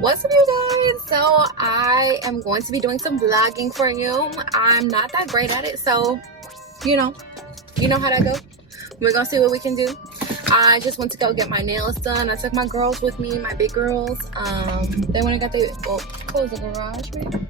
What's up, you guys? So I am going to be doing some vlogging for you. I'm not that great at it, so you know how that go. We're gonna see what we can do. I just went to go get my nails done. I took my girls with me, my big girls. They went and got their close the garage, man.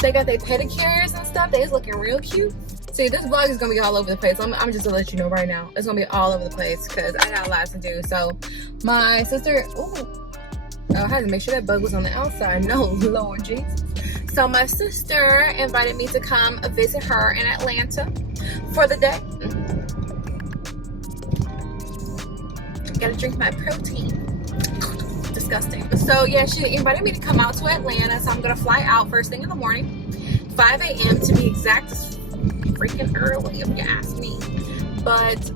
They got their pedicures and stuff. They was looking real cute. See, this vlog is gonna be all over the place. I'm just gonna let you know right now. It's gonna be all over the place because I got a lot to do. So my sister, I had to make sure that bug was on the outside. No, Lord Jesus. So my sister invited me to come visit her in Atlanta for the day. Gotta drink my protein. Disgusting. So yeah, she invited me to come out to Atlanta. So I'm gonna fly out first thing in the morning, 5 a.m. to be exact. It's freaking early if you ask me. But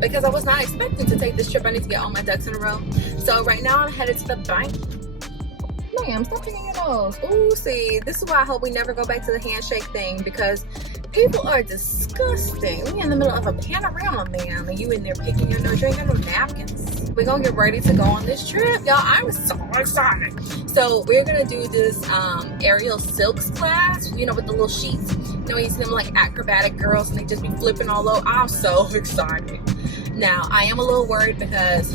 because I was not expecting to take this trip, I need to get all my ducks in a row. So right now I'm headed to the bank. Ma'am, stop picking your nose. Ooh, see, this is why I hope we never go back to the handshake thing, because people are disgusting. We in the middle of a panorama, man, and you in there picking your nose. You ain't got no napkins. We're gonna get ready to go on this trip, y'all. I'm so excited. So we're gonna do this aerial silks class, you know, with the little sheets. You know, you see them like acrobatic girls and they just be flipping all over. I'm so excited. Now, I am a little worried because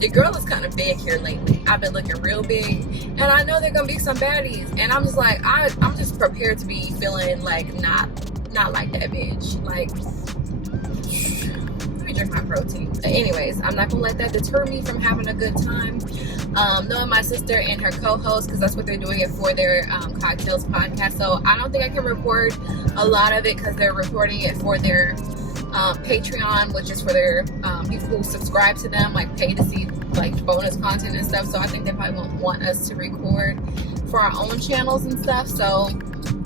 the girl is kind of big here lately. I've been looking real big, and I know there are gonna be some baddies, and I'm just like, I'm just prepared to be feeling like not like that bitch. Like, let me drink my protein. Anyways, I'm not gonna let that deter me from having a good time. Knowing my sister and her co-host, because that's what they're doing it for their cocktails podcast. So I don't think I can record a lot of it because they're recording it for their Patreon, which is for their people who subscribe to them, like pay to see like bonus content and stuff. So I think they probably won't want us to record for our own channels and stuff. So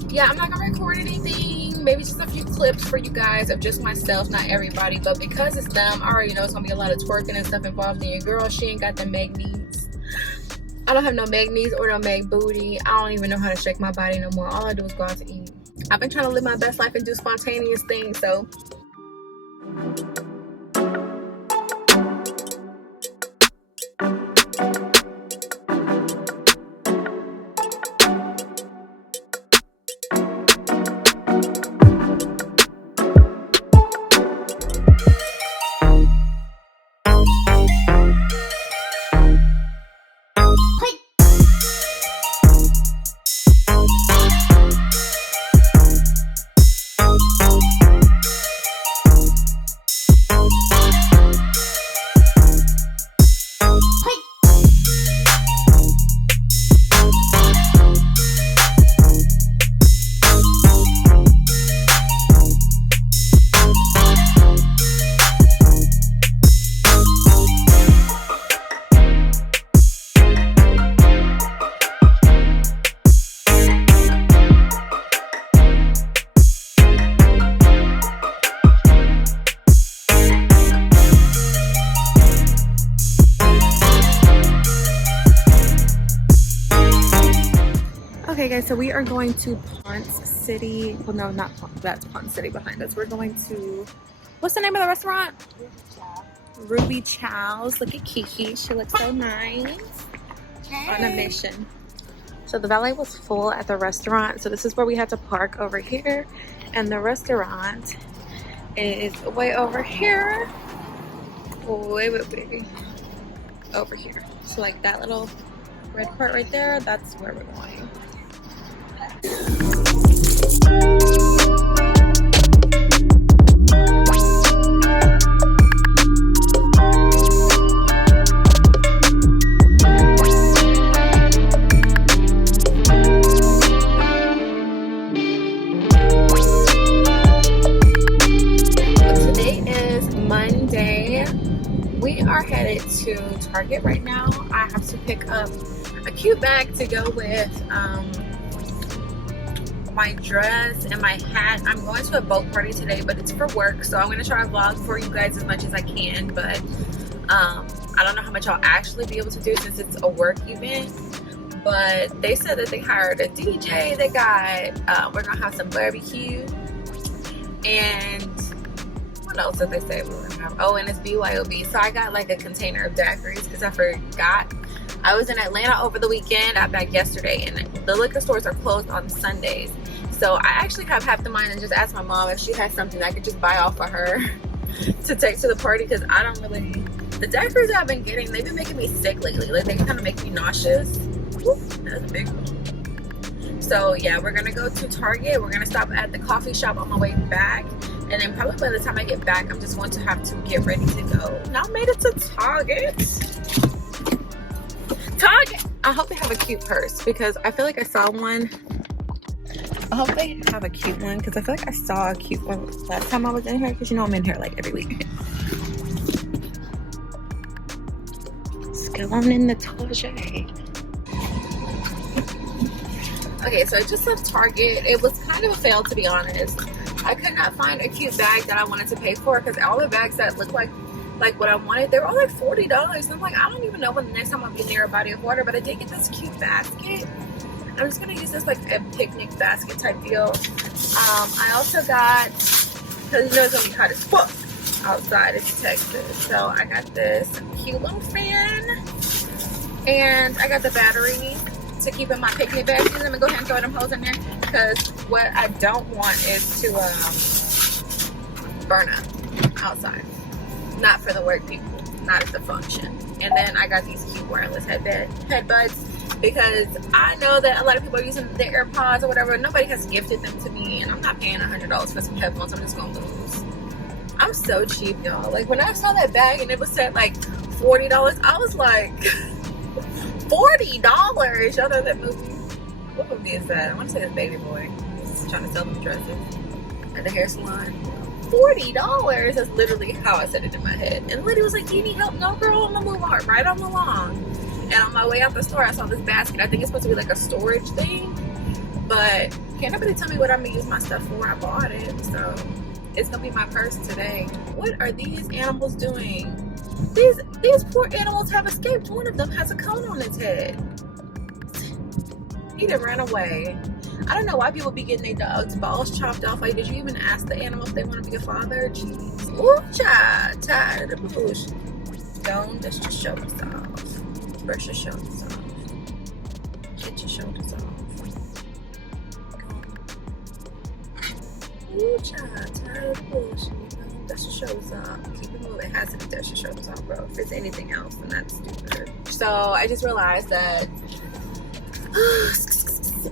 yeah, I'm not gonna record anything, maybe just a few clips for you guys of just myself, not everybody. But because it's them, I already know it's gonna be a lot of twerking and stuff involved in your girl. She ain't got the meg knees. I don't have no meg knees or no meg booty. I don't even know how to shake my body no more. All I do is go out to eat. I've been trying to live my best life and do spontaneous things, so okay guys, so we are going to Ponce City. Well, no, not Ponce. That's Ponce City behind us. We're going to, what's the name of the restaurant? Ruby Chow's. Look at Kiki. She looks so nice. Hey. On a mission. So the valet was full at the restaurant. So this is where we had to park over here. And the restaurant is way over here. Way over here. So like that little red part right there, that's where we're going. Today is Monday. We are headed to Target right now. I have to pick up a cute bag to go with my dress and my hat. I'm going to a boat party today, but it's for work, so I'm going to try to vlog for you guys as much as I can, but I don't know how much I'll actually be able to do since it's a work event. But they said that they hired a DJ. They got we're gonna have some barbecue, and what else did they say we were gonna have? Oh, and it's BYOB. So I got like a container of daiquiris because I forgot I was in Atlanta over the weekend. I'm back yesterday, and the liquor stores are closed on Sundays. So I actually have half the mind and just ask my mom if she has something I could just buy off of her to take to the party, because I don't really, the diapers I've been getting, they've been making me sick lately. Like, they kind of make me nauseous. Woo, that's a big one. So yeah, we're gonna go to Target. We're gonna stop at the coffee shop on my way back, and then probably by the time I get back, I'm just going to have to get ready to go. Now I made it to Target. I hope they have a cute purse, because I feel like I saw one. I hope they have a cute one, because I feel like I saw a cute one last time I was in here, because you know I'm in here like every week. Let's go on in the Target. Okay, so I just left Target. It was kind of a fail, to be honest. I could not find a cute bag that I wanted to pay for, because all the bags that looked like what I wanted, they were all like $40. And I'm like, I don't even know when the next time I'll be near a body of water, but I did get this cute basket. I'm just gonna use this like a picnic basket type deal. I also got, because you know it's gonna be hot as fuck outside in Texas, so I got this cute little fan, and I got the battery to keep in my picnic basket. I'm gonna go ahead and throw them holes in there, because what I don't want is to burn up outside. Not for the work people, not as a function. And then I got these cute wireless headbuds, because I know that a lot of people are using the AirPods or whatever. Nobody has gifted them to me, and I'm not paying $100 for some headphones I'm just gonna lose. I'm so cheap, y'all. Like, when I saw that bag and it was set like $40, I was like, $40? Y'all know that movie? What movie is that? I want to say it's Baby Boy. He's trying to sell them dresses at the hair salon. $40? That's literally how I said it in my head. And the lady was like, do you need help? No, girl, I'm gonna move on right on along. And on my way out the store, I saw this basket. I think it's supposed to be like a storage thing, but can't nobody tell me what I'm gonna use my stuff for. I bought it, so it's gonna be my purse today. What are these animals doing? These poor animals have escaped. One of them has a cone on its head. He done ran away. I don't know why people be getting their dogs' balls chopped off. Like, did you even ask the animal if they want to be a father? Jeez. Ooh, child, tired of the bush. Don't dust your shoulders off. Brush your shoulders off. Get your shoulders off. Ooh, child, tired of the bush. Dust your shoulders off. Keep it moving. It has to be dust your shoulders off, bro. If it's anything else, then that's stupid. So I just realized that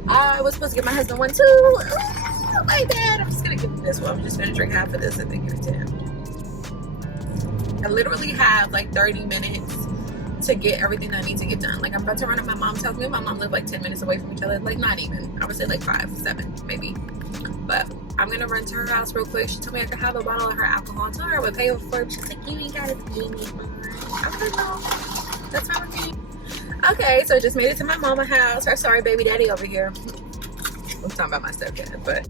I was supposed to get my husband one too. Oh, my bad. I'm just gonna give him this one. I'm just gonna drink half of this and then give it to him. I literally have like 30 minutes to get everything that I need to get done. Like, I'm about to run at my mom's house. Me and my mom live like 10 minutes away from each other. Like, not even. I would say like 5, 7 maybe. But I'm gonna run to her house real quick. She told me I could have a bottle of her alcohol. I told her I would pay for it. She's like, you ain't gotta pay me for it. I was like, no, that's fine with me. Okay, so I just made it to my mama's house. Her sorry baby daddy over here. I'm talking about my stepdad, but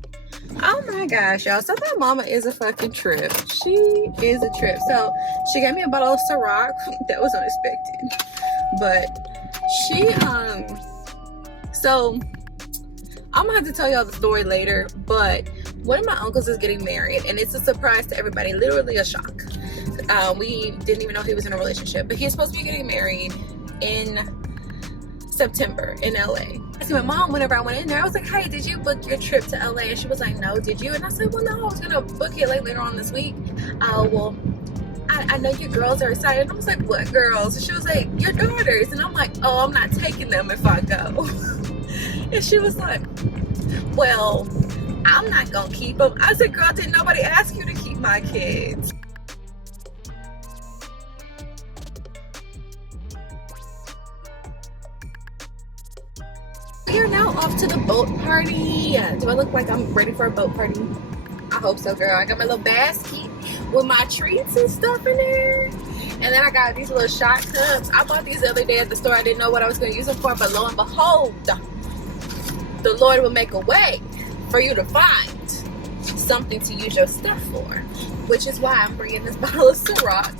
oh my gosh, y'all. So my mama is a fucking trip. She is a trip. So she gave me a bottle of Ciroc. That was unexpected. But she so I'm gonna have to tell y'all the story later, but one of my uncles is getting married, and it's a surprise to everybody, literally a shock. We didn't even know he was in a relationship, but he's supposed to be getting married in September in LA. I see my mom whenever I went in there. I was like, hey, did you book your trip to LA? And she was like, no, did you? And I said, well, no, I was gonna book it like later on this week. Well, I know your girls are excited. And I was like, what girls? And she was like, your daughters. And I'm like, oh, I'm not taking them if I go. And she was like, well, I'm not gonna keep them. I said, girl, didn't nobody ask you to keep my kids? We are now off to the boat party. Do I look like I'm ready for a boat party? I hope so, girl. I got my little basket with my treats and stuff in there. And then I got these little shot cups. I bought these the other day at the store. I didn't know what I was going to use them for, but lo and behold, the Lord will make a way for you to find something to use your stuff for, which is why I'm bringing this bottle of Ciroc.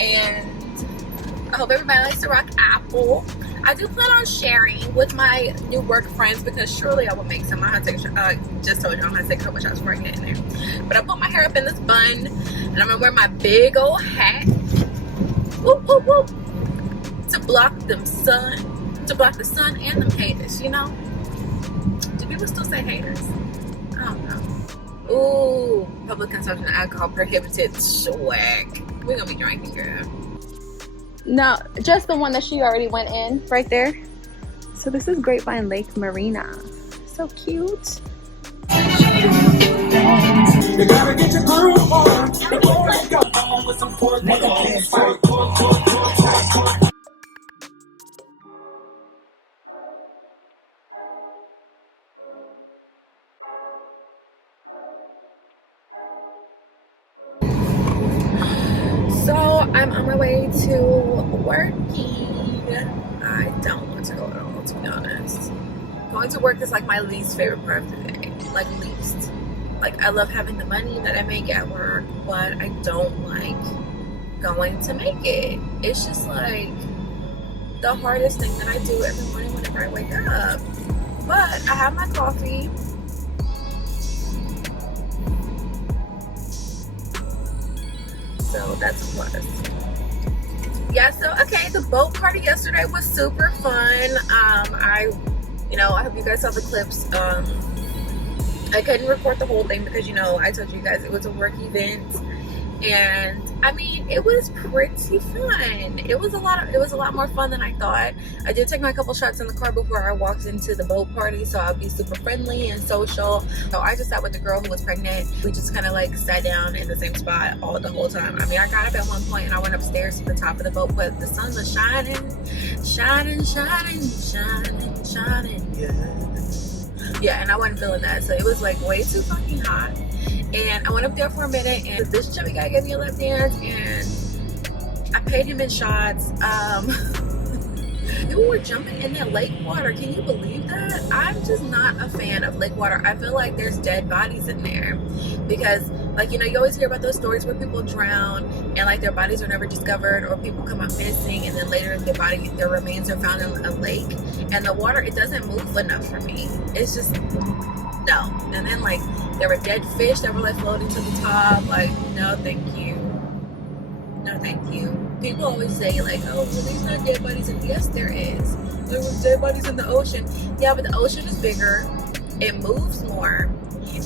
And I hope everybody likes Ciroc apple. I do plan on sharing with my new work friends, because surely I will make some. I just told you I'm gonna take a couple shots before I get in there. But I put my hair up in this bun, and I'm gonna wear my big old hat. Whoop, whoop, whoop. to block the sun and them haters, you know? Do people still say haters? I don't know. Ooh, public consumption of alcohol prohibited. Swag. We're gonna be drinking, girl. No, just the one that she already went in right there. So this is Grapevine Lake Marina. So cute. You gotta get your groove on before you go home with some pork. So I'm on my way to working. I don't want to go at all, to be honest. Going to work is like my least favorite part of the day. Like least. Like I love having the money that I make at work, but I don't like going to make it. It's just like the hardest thing that I do every morning whenever I wake up. But I have my coffee. So that's a plus. Yeah, so okay, the boat party yesterday was super fun. I hope you guys saw the clips. I couldn't record the whole thing because I told you guys it was a work event, and I mean it was pretty fun. It was a lot more fun than I thought. I did take my couple shots in the car before I walked into the boat party, so I'll be super friendly and social. So I just sat with the girl who was pregnant. We just kind of like sat down in the same spot the whole time. I mean, I got up at one point and I went upstairs to the top of the boat, but the sun was shining, yeah, and I wasn't feeling that, so it was like way too fucking hot. And I went up there for a minute, and this chubby guy gave me a lap dance, and I paid him in shots. People were jumping in that lake water. Can you believe that? I'm just not a fan of lake water. I feel like there's dead bodies in there because, like, you always hear about those stories where people drown and like their bodies are never discovered, or people come up missing and then later their remains are found in a lake, and the water, it doesn't move enough for me. It's just no. And then like there were dead fish that were like floating to the top. Like, no thank you, no thank you. People always say like, oh well, there's not dead bodies in. Yes there is. There were dead bodies in the ocean. Yeah, but the ocean is bigger, it moves more,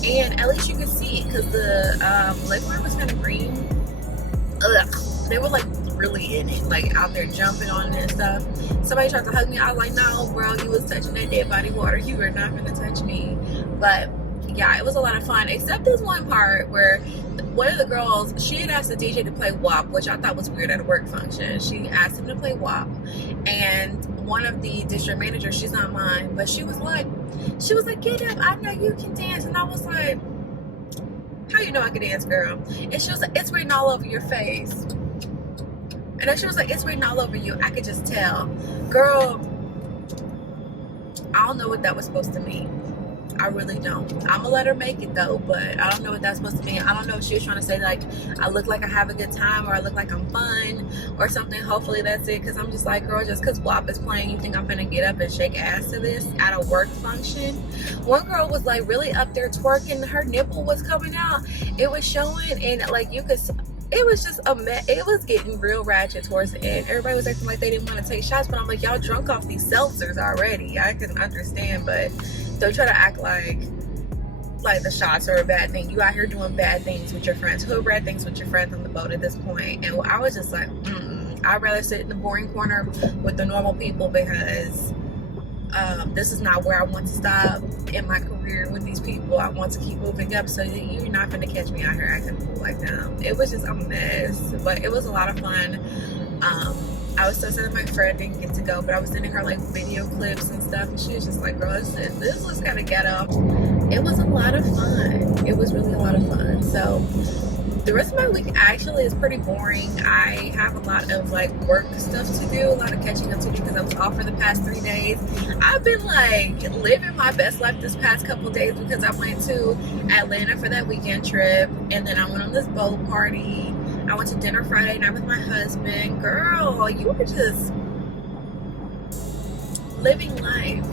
and at least you could see it because the lake water was kind of green. Ugh, they were like really in it, like out there jumping on it and stuff. Somebody tried to hug me. I was like, no bro, you was touching that dead body water, you were not gonna touch me. But yeah, it was a lot of fun, except this one part where one of the girls, she had asked the DJ to play WAP, which I thought was weird at a work function. She asked him to play WAP, and one of the district managers, she's not mine, but she was like, get up, I know you can dance. And I was like, how you know I can dance, girl? And she was like, it's written all over your face. And then she was like, it's written all over you. I could just tell. Girl, I don't know what that was supposed to mean. I really don't. I'm gonna let her make it though, but I don't know what that's supposed to mean. I don't know if she was trying to say like I look like I have a good time, or I look like I'm fun or something. Hopefully that's it, because I'm just like, girl, just because WAP is playing, you think I'm gonna get up and shake ass to this at a work function? One girl was like really up there twerking, her nipple was coming out, it was showing, and like you could, it was just a mess. It was getting real ratchet towards the end. Everybody was acting like they didn't want to take shots, but I'm like, y'all drunk off these seltzers already. I can understand, but don't try to act like the shots are a bad thing. You out here doing bad things with your friends. Who bad things with your friends on the boat at this point? And I was just like, I'd rather sit in the boring corner with the normal people, because this is not where I want to stop in my career with these people. I want to keep moving up, so you're not going to catch me out here acting cool like them. It was just a mess, but it was a lot of fun. I was so sad that my friend didn't get to go, but I was sending her like video clips and stuff, and she was just like, girl, this looks kind of ghetto. It was a lot of fun. It was really a lot of fun. So the rest of my week actually is pretty boring. I have a lot of like work stuff to do, a lot of catching up to do because I was off for the past 3 days. I've been like living my best life this past couple days because I went to Atlanta for that weekend trip, and then I went on this boat party. I went to dinner Friday night with my husband. Girl, you were just living life.